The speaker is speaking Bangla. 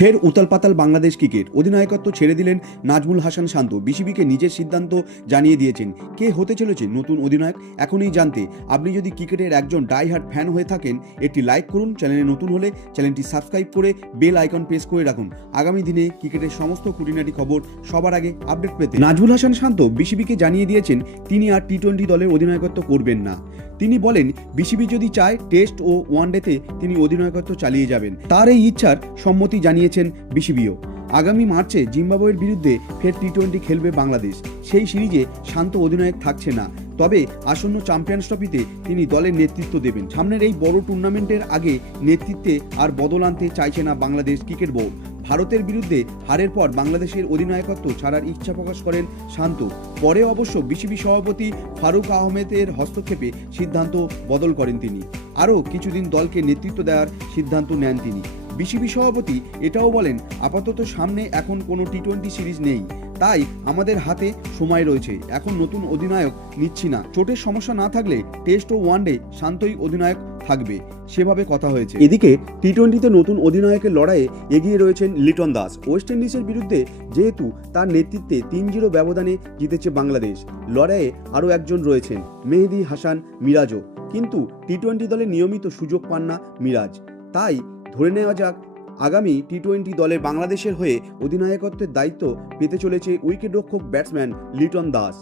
ফের উতালপাতাল বাংলাদেশ ক্রিকেট। অধিনায়কত্ব ছেড়ে দিলেন নাজমুল হাসান শান্ত। বিসিবিকে নিজের সিদ্ধান্ত জানিয়ে দিয়েছেন। কে হতে চলেছে নতুন অধিনায়ক এখনই জানতে আপনি যদি ক্রিকেটের একজন ডাইহার্ট ফ্যান হয়ে থাকেন, একটি লাইক করুন। চ্যানেলে নতুন হলে চ্যানেলটি সাবস্ক্রাইব করে বেল আইকন প্রেস করে রাখুন আগামী দিনে ক্রিকেটের সমস্ত খুঁটিনাটি খবর সবার আগে আপডেট পেতে। নাজমুল হাসান শান্ত বিসিবিকে জানিয়ে দিয়েছেন তিনি আর টি-20 দলের অধিনায়কত্ব করবেন না। তিনি বলেন, বিসিবি যদি চায় টেস্ট ও ওয়ানডেতে তিনি অধিনায়কত্ব চালিয়ে যাবেন। তার এই ইচ্ছার সম্মতি জানিয়েছেন বিসিবিও। আগামী মার্চে জিম্বাবুয়ের বিরুদ্ধে ফের টি-20 খেলবে বাংলাদেশ। সেই সিরিজে শান্ত অধিনায়ক থাকছে না, তবে আসন্ন চ্যাম্পিয়ন্স ট্রফিতে তিনি দলের নেতৃত্ব দেবেন। সামনের এই বড় টুর্নামেন্টের আগে নেতৃত্বে আর বদল আনতে চাইছে না বাংলাদেশ ক্রিকেট বোর্ড। ভারতের বিরুদ্ধে হারের পর বাংলাদেশের অধিনায়কত্ব ছাড়ার ইচ্ছা প্রকাশ করেন শান্ত। পরে অবশ্য বিসিবি সভাপতি ফারুক আহমেদের হস্তক্ষেপে সিদ্ধান্ত বদল করেন তিনি। আরও কিছুদিন দলকে নেতৃত্ব দেওয়ার সিদ্ধান্ত নেন তিনি। বিসিবি সভাপতি এটাও বলেন, আপাতত সামনে এখন কোনো টি-20 সিরিজ নেই, তাই আমাদের হাতে সময় রয়েছে। এখন নতুন অধিনায়ক নিচ্ছি না। চোটের সমস্যা না থাকলে টেস্ট ও ওয়ানডে শান্তই অধিনায়ক থাকবে, সেভাবে কথা হয়েছে। এদিকে টি-20তে নতুন অধিনায়কের লড়াইয়ে এগিয়ে রয়েছেন লিটন দাস। ওয়েস্ট ইন্ডিজের বিরুদ্ধে যেহেতু তার নেতৃত্বে 3-0 ব্যবধানে জিতেছে বাংলাদেশ, লড়াইয়ে আরও একজন রয়েছেন মেহেদী হাসান মিরাজও, কিন্তু টি-20 দলে নিয়মিত সুযোগ পান না মিরাজ। তাই ধরে নেওয়া যাক আগামী টি-20 দলে বাংলাদেশের হয়ে অধিনায়কত্বের দায়িত্ব পেতে চলেছে উইকেটরক্ষক ব্যাটসম্যান লিটন দাস।